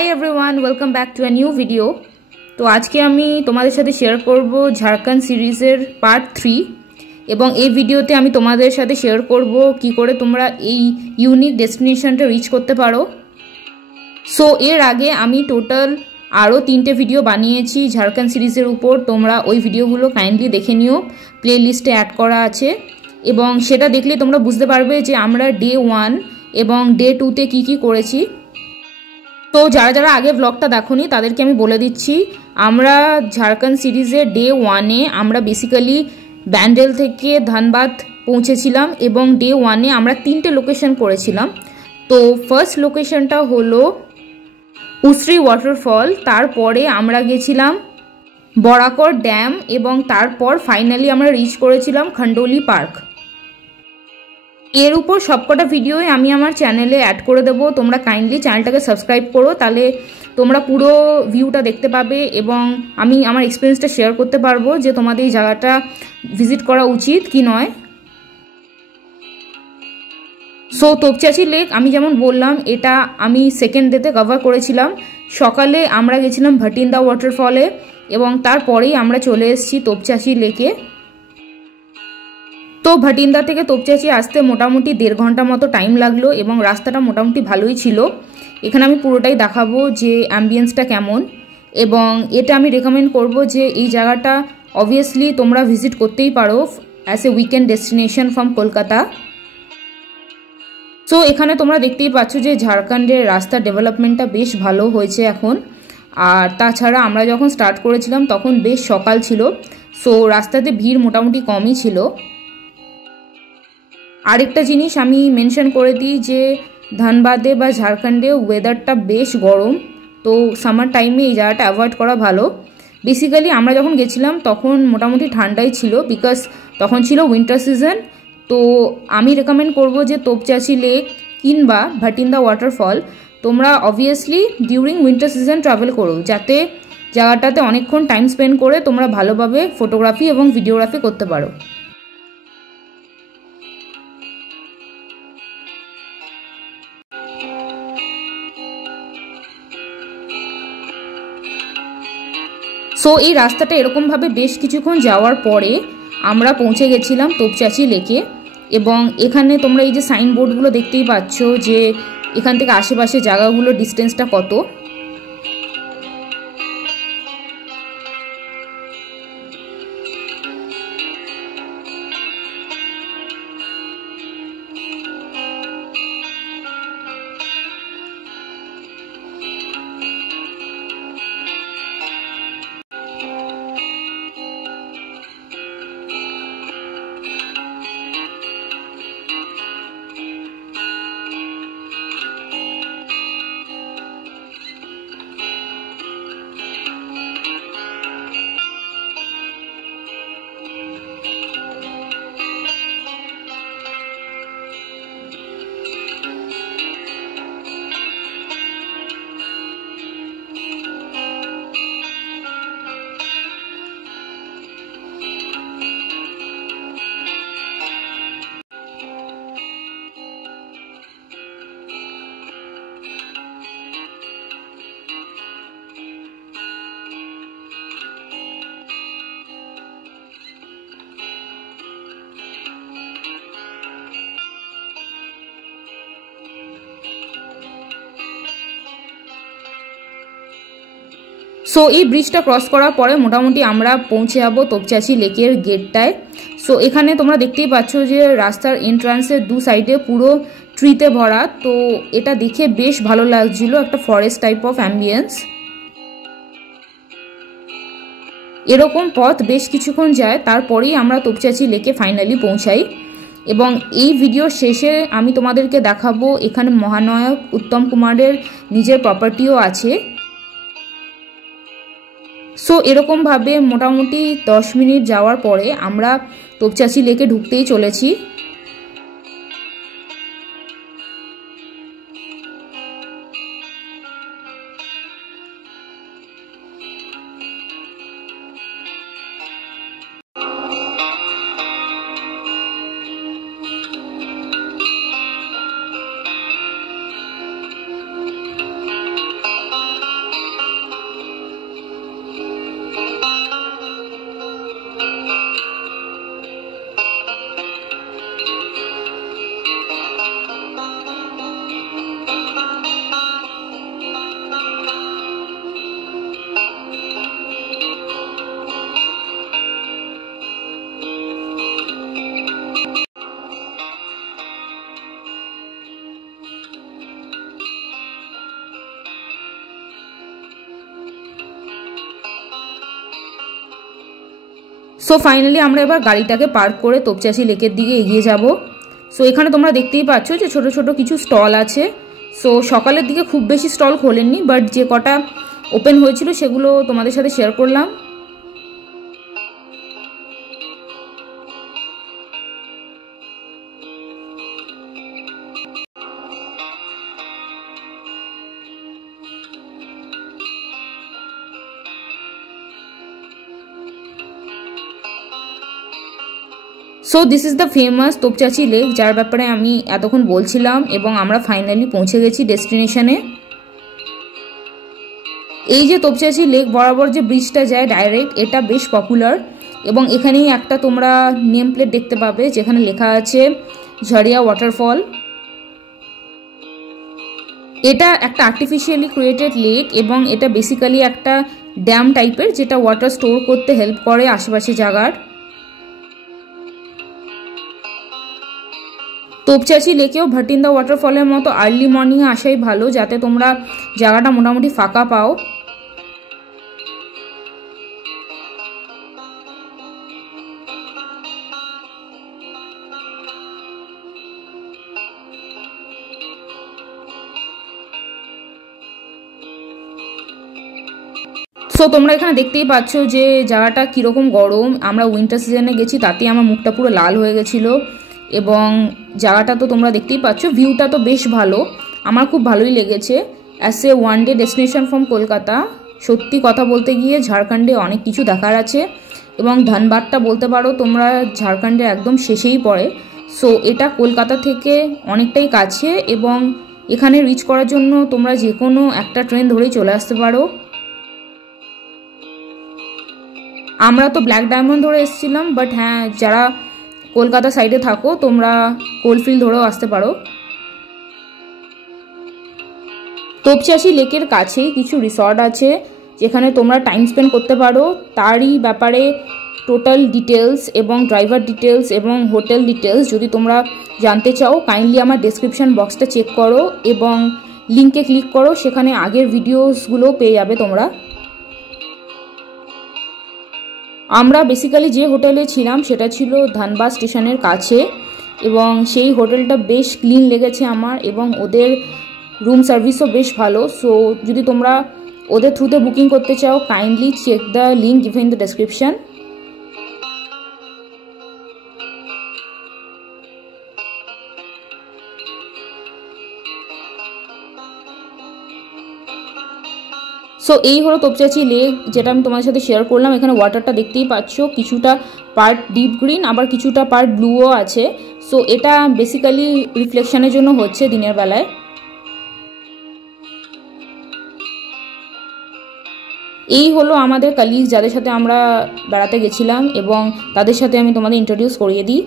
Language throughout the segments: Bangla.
High everyone welcome back to a new video. तो आज के आमी तोमादेर साथे शेयर करब झारखंड सिरिजेर पार्ट 3 एबं এই ভিডিওতে আমি তোমাদের সাথে শেয়ার করব কি করে তোমরা এই ইউনিক ডেস্টিনেশনটা রিচ করতে পারো। সো এর আগে আমি টোটাল আরও 3টে ভিডিও বানিয়েছি ঝাড়খণ্ড সিরিজের উপর, তোমরা ওই ভিডিওগুলো কাইন্ডলি দেখে নিও, প্লে লিস্টে অ্যাড করা আছে এবং সেটা দেখলে তোমরা বুঝতে পারবে যে আমরা ডে 1 এবং ডে 2তে কী কী করেছি। তো যারা যারা আগে ব্লগটা দেখোনি তাদেরকে আমি বলে দিচ্ছি, আমরা ঝাড়খণ্ড সিরিজে ডে 1-এ আমরা বেসিক্যালি ব্যান্ডেল থেকে ধানবাদ পৌঁছেছিলাম এবং ডে 1-এ আমরা 3টে লোকেশন করেছিলাম। তো ফার্স্ট লোকেশনটা হলো উসরি ওয়াটারফল, তারপরে আমরা গেছিলাম বরাকর ড্যাম এবং তারপর ফাইনালি আমরা রিচ করেছিলাম খন্ডোলি পার্ক। এর উপর সবকটা ভিডিওই আমি আমার চ্যানেলে অ্যাড করে দেবো, তোমরা কাইন্ডলি চ্যানেলটাকে সাবস্ক্রাইব করো, তাহলে তোমরা পুরো ভিউটা দেখতে পাবে এবং আমি আমার এক্সপিরিয়েন্সটা শেয়ার করতে পারবো যে তোমাদের এই জায়গাটা ভিজিট করা উচিত কি নয়। সো তোপচাচি লেক আমি যেমন বললাম এটা আমি সেকেন্ড ডেতে কভার করেছিলাম। সকালে আমরা গেছিলাম ভাটিন্দা ওয়াটারফলে এবং তারপরেই আমরা চলে এসেছি তোপচাচি লেকে। তো ভাটিন্দা থেকে তোপচাচি আসতে মোটামুটি 1.5 ঘন্টা মতো টাইম লাগলো এবং রাস্তাটা মোটামুটি ভালোই ছিল। এখানে আমি পুরোটাই দেখাবো যে অ্যাম্বিয়েন্সটা কেমন এবং এটা আমি রেকমেন্ড করব যে এই জায়গাটা অবভিয়াসলি তোমরা ভিজিট করতেই পারো as a weekend destination from Kolkata. So এখানে তোমরা দেখতেই পাচ্ছ যে ঝাড়খণ্ডের রাস্তার ডেভেলপমেন্টটা বেশ ভালো হয়েছে এখন, আর তাছাড়া আমরা যখন স্টার্ট করেছিলাম তখন বেশ সকাল ছিল, সো রাস্তাতে ভিড় মোটামুটি কমই ছিল। আরেকটা জিনিস আমি মেনশন করে দিই যে ধানবাদে বা ঝাড়খণ্ডে ওয়েদারটা বেশ গরম, তো সামার টাইমে এই জায়গাটা অ্যাভয়েড করা ভালো। বেসিক্যালি আমরা যখন গেছিলাম তখন মোটামুটি ঠান্ডাই ছিল, বিকজ তখন ছিল উইন্টার সিজন। তো আমি রেকমেন্ড করব যে তোপচাচি লেক কিংবা ভাটিন্দা ওয়াটারফল তোমরা obviously during winter season travel করো, যাতে জায়গাটাতে অনেকক্ষণ টাইম স্পেন্ড করে তোমরা ভালোভাবে ফটোগ্রাফি এবং ভিডিওগ্রাফি করতে পারো। সো এই রাস্তাটা এরকমভাবে বেশ কিছুক্ষণ যাওয়ার পরে আমরা পৌঁছে গেছিলাম তোপচাচি লেকে এবং এখানে তোমরা এই যে সাইনবোর্ডগুলো দেখতেই পাচ্ছ যে এখান থেকে আশেপাশে জায়গাগুলোর ডিস্টেন্সটা কত। সো এই ব্রিজটা ক্রস করার পরে মোটামুটি আমরা পৌঁছে যাবো তোপচাচি লেকের গেটটায়। সো এখানে তোমরা দেখতেই পাচ্ছ যে রাস্তার এন্ট্রান্সের দু সাইডে পুরো ট্রিতে ভরা, তো এটা দেখে বেশ ভালো লাগছিল, একটা ফরেস্ট টাইপ অফ অ্যাম্বিয়েন্স। এরকম পথ বেশ কিছুক্ষণ যায়, তারপরেই আমরা তোপচাচি লেকে ফাইনালি পৌঁছাই এবং এই ভিডিও শেষে আমি তোমাদেরকে দেখাবো এখানে মহানায়ক উত্তম কুমারের নিজের প্রপার্টিও আছে। সো এরকমভাবে মোটামুটি 10 মিনিট যাওয়ার পরে আমরা তোপচাচি লেকে ঢুকতেই চলেছি। সো ফাইনালি আমরা এবার গাড়িটাকে পার্ক করে তোপচাঁচি লেকের দিকে এগিয়ে যাব। সো এখানে তোমরা দেখতেই পাচ্ছ যে ছোট ছোট কিছু স্টল আছে। সো সকালের দিকে খুব বেশি স্টল খোলেননি, বাট যে কটা ওপেন হয়েছিল সেগুলো তোমাদের সাথে শেয়ার করলাম। So this is the famous Topchanchi lake, যার ব্যাপারে আমি এতক্ষণ বলছিলাম, এবং আমরা ফাইনালি পৌঁছে গেছি ডেস্টিনেশনে। এই যে তোপচাঁচি লেক বরাবর যে ব্রিজটা যায় ডাইরেক্ট, এটা বেশ পপুলার, এবং এখানেই একটা তোমরা নেম প্লেট দেখতে পাবে যেখানে লেখা আছে ঝাড়িয়া ওয়াটারফল। এটা একটা আর্টিফিশিয়ালি ক্রিয়েটেড লেক, এবং এটা বেসিক্যালি একটা ড্যাম টাইপের, যেটা ওয়াটার স্টোর করতে হেল্প করে আশেপাশে জায়গার। তোপচাঁচি লেকেও ভাটিন্দা ওয়াটারফলের মতো আর্লি মর্নিংয়ে আসাই ভালো, যাতে তোমরা জায়গাটা মোটামুটি ফাঁকা পাও। সো তোমরা এখানে দেখতেই পাচ্ছ যে জায়গাটা কীরকম গরম। আমরা উইন্টার সিজনে গেছি, তাতে আমার মুখটা পুরো লাল হয়ে গেছিলো, এবং জায়গাটা তো তোমরা দেখতেই পাচ্ছ। ভিউটা তো বেশ ভালো, আমার খুব ভালোই লেগেছে। As a one day destination from Kolkata, সত্যি কথা বলতে গিয়ে ঝাড়খণ্ডে অনেক কিছু দেখার আছে, এবং ধানবাদটা বলতে পারো তোমরা ঝাড়খণ্ডের একদম শেষেই পড়ে। সো এটা কলকাতা থেকে অনেকটাই কাছে, এবং এখানে রিচ করার জন্য তোমরা যে কোনো একটা ট্রেন ধরেই চলে আসতে পারো। আমরা তো ব্ল্যাক ডায়মন্ড ধরে এসেছিলাম, বাট হ্যাঁ, যারা কলকাতা সাইডে থাকো তোমরা কোলফিল্ড ধরেও আসতে পারো। তোপচাঁচি লেকের কাছেই কিছু রিসর্ট আছে যেখানে তোমরা টাইম স্পেন্ড করতে পারো। তারই ব্যাপারে টোটাল ডিটেলস এবং ড্রাইভার ডিটেলস এবং হোটেল ডিটেলস যদি তোমরা জানতে চাও, কাইন্ডলি আমার ডেসক্রিপশন বক্সটা চেক করো এবং লিঙ্কে ক্লিক করো, সেখানে আগের ভিডিওসগুলো পেয়ে যাবে তোমরা। আমরা বেসিক্যালি যে হোটেলে ছিলাম সেটা ছিল ধানবাদ স্টেশনের কাছে, এবং সেই হোটেলটা বেশ ক্লিন লেগেছে আমার, এবং ওদের রুম সার্ভিসও বেশ ভালো। সো যদি তোমরা ওদের থ্রুতে বুকিং করতে চাও, kindly check the link given in the description. So এই হলো তোপচাঁচি লেক, যেটা আমি তোমাদের সাথে শেয়ার করলাম। এখানে ওয়াটারটা দেখতেই পাচ্ছ, কিছুটা পার্ট ডিপ গ্রিন আবার কিছুটা পার্ট ব্লুও আছে। সো এটা বেসিক্যালি রিফ্লেকশনের জন্য হচ্ছে দিনের বেলায়। এই হলো আমাদের কালিগ যাদের সাথে আমরা বেড়াতে গেছিলাম, এবং তাদের সাথে আমি তোমাদের ইন্ট্রোডিউস করিয়ে দিই।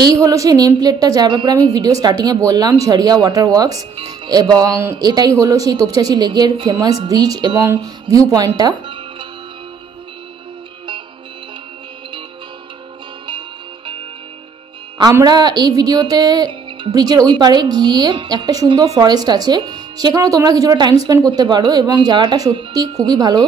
এই হলো সেই নেম প্লেটটা যার ব্যাপারে আমি ভিডিও স্টার্টিংয়ে বললাম, ঝাড়িয়া ওয়াটার ওয়ার্কস। এবং এটাই হলো সেই তোপচাঁচি লেকের ফেমাস ব্রিজ এবং ভিউ পয়েন্টটা। আমরা এই ভিডিওতে ব্রিজের ওই পারে গিয়ে একটা সুন্দর ফরেস্ট আছে, সেখানেও তোমরা কিছুটা টাইম স্পেন্ড করতে পারো এবং জায়গাটা সত্যি খুবই ভালো।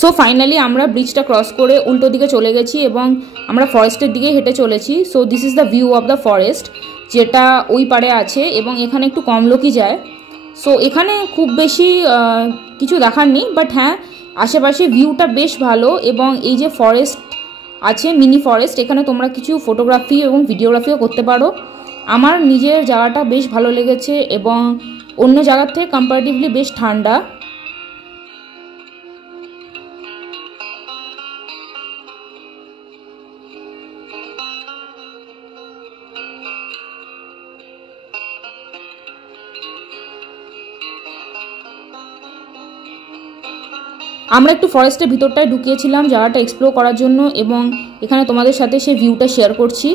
সো ফাইনালি আমরা ব্রিজটা ক্রস করে উল্টো দিকে চলে গেছি এবং আমরা ফরেস্টের দিকে হেঁটে চলেছি। So this is the view of the forest, যেটা ওই পারে আছে এবং এখানে একটু কম লোকই যায়। সো এখানে খুব বেশি কিছু দেখার নেই, বাট হ্যাঁ আশেপাশে ভিউটা বেশ ভালো। এবং এই যে ফরেস্ট আছে, মিনি ফরেস্ট, এখানে তোমরা কিছু ফটোগ্রাফি এবং ভিডিওগ্রাফিও করতে পারো। আমার নিজের জায়গাটা বেশ ভালো লেগেছে এবং অন্য জায়গার থেকে কম্পারেটিভলি বেশ ঠান্ডা। আমরা একটু ফরেস্টের ভিতরটায় ঢুকিয়েছিলাম জায়গাটা এক্সপ্লোর করার জন্য এবং এখানে তোমাদের সাথে সেই ভিউটা শেয়ার করছি।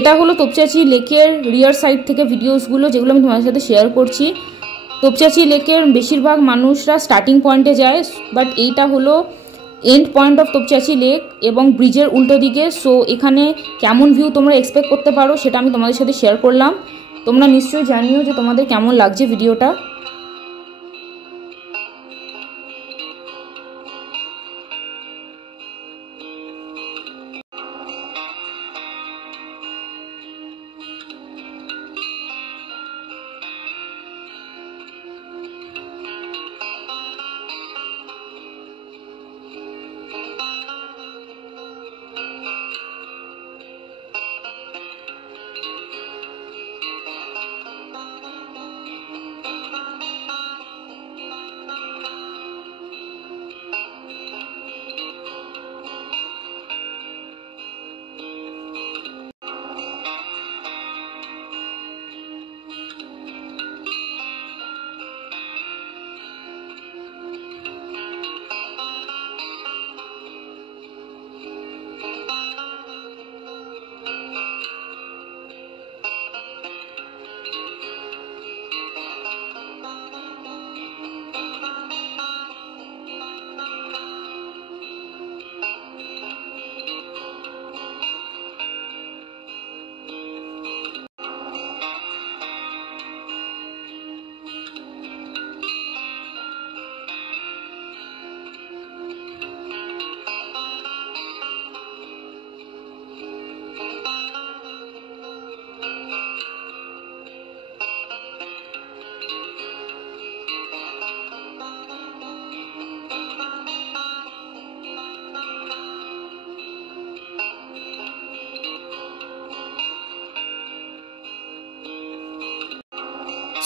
এটা হলো তোপচাঁচি লেকের রিয়ার সাইড থেকে ভিডিওসগুলো, যেগুলো আমি তোমাদের সাথে শেয়ার করছি। তোপচাঁচি লেকের বেশিরভাগ মানুষরা স্টার্টিং পয়েন্টে যায়, বাট এইটা হলো end point of Topchanchi lake এবং ব্রিজের উল্টো দিকে। সো এখানে কেমন ভিউ তোমরা এক্সপেক্ট করতে পারো সেটা আমি তোমাদের সাথে শেয়ার করলাম। তোমরা নিশ্চয়ই জানিও যে তোমাদের কেমন লাগছে ভিডিওটা।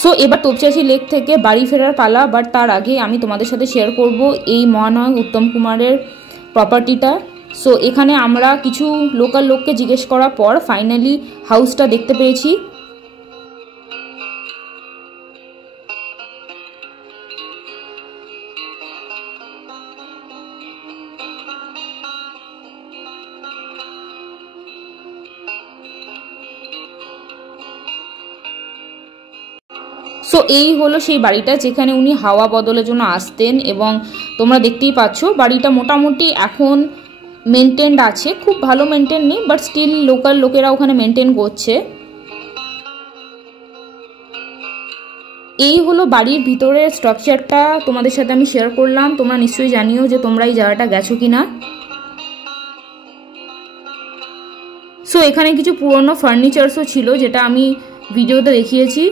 সো এবার তোপচাঁচি লেক থেকে বাড়ি ফেরার পালা, বাট তার আগে আমি তোমাদের সাথে শেয়ার করব এই মহানায়ক উত্তম কুমারের প্রপার্টিটা। সো এখানে আমরা কিছু লোকাল লোককে জিজ্ঞেস করার পর ফাইনালি হাউসটা দেখতে পেয়েছি। সো এই হলো সেই বাড়িটা যেখানে উনি হাওয়া বদলের জন্য আসতেন, এবং তোমরা দেখতেই পাচ্ছ বাড়িটা মোটামুটি এখন মেনটেন্ড আছে, খুব ভালো মেনটেন নেই, বাট স্টিল লোকাল লোকেরা ওখানে মেনটেন করছে। এই হলো বাড়ির ভিতরের স্ট্রাকচারটা, তোমাদের সাথে আমি শেয়ার করলাম। তোমরা নিশ্চয়ই জানিও যে তোমরা এই জায়গাটা গেছো কিনা। সো এখানে কিছু পুরনো ফার্নিচারসও ছিল যেটা আমি ভিডিওতে দেখিয়েছি,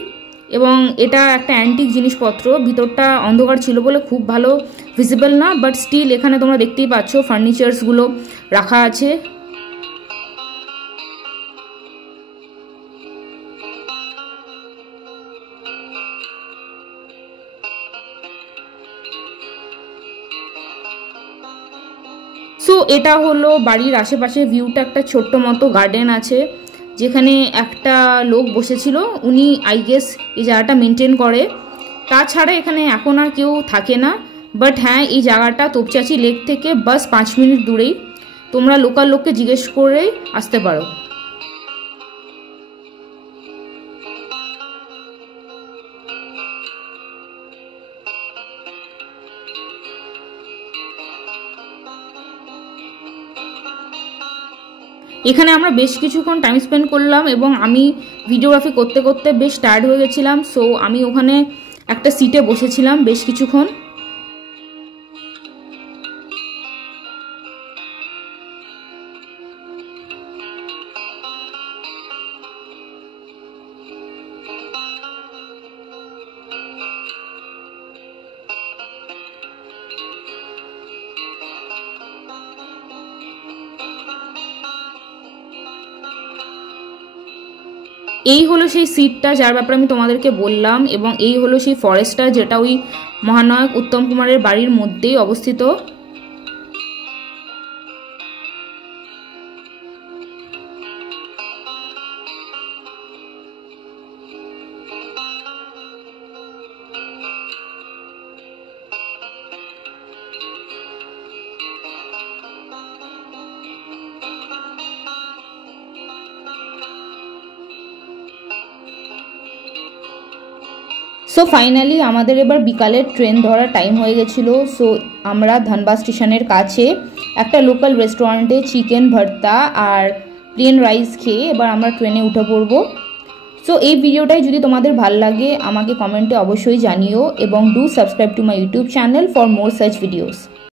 এবং এটা একটা অ্যান্টিক জিনিসপত্র। ভিতরটা অন্ধকার ছিল বলে খুব ভালো ভিজিবল না, বাট স্টিল এখানে তোমরা দেখতেই পাচ্ছ ফার্নিচারসগুলো রাখা আছে। সো এটা হলো বাড়ির আশেপাশে ভিউটা, একটা ছোট্ট মতো গার্ডেন আছে যেখানে একটা লোক বসেছিল, উনি আই গেস এই জায়গাটা মেনটেন করে। তাছাড়া এখানে এখন আর কেউ থাকে না, বাট হ্যাঁ এই জায়গাটা তোপচাঁচি লেক থেকে বাস 5 মিনিট দূরেই, তোমরা লোকাল লোককে জিজ্ঞেস করে আসতে পারো। এখানে আমরা বেশ কিছুক্ষণ টাইম স্পেন্ড করলাম, এবং আমি ভিডিওগ্রাফি করতে করতে বেশ টায়ার্ড হয়ে গেছিলাম। সো আমি ওখানে একটা সিটে বসেছিলাম বেশ কিছুক্ষণ। এই হলো সেই সিটটা যার ব্যাপারে আমি তোমাদেরকে বললাম, এবং এই হলো সেই ফরেস্টটা যেটা ওই মহানায়ক উত্তম কুমারের বাড়ির মধ্যেই অবস্থিত। সো ফাইনালি আমাদের এবার বিকালের ট্রেন ধরার টাইম হয়ে গেছিলো। সো আমরা ধানবাদ স্টেশনের কাছে একটা লোকাল রেস্টুরেন্টে চিকেন ভর্তা আর প্লেন রাইস খেয়ে এবার আমরা ট্রেনে উঠে পড়বো। সো এই ভিডিওটাই যদি তোমাদের ভালো লাগে আমাকে কমেন্টে অবশ্যই জানিও, এবং do subscribe to my YouTube channel for more such videos.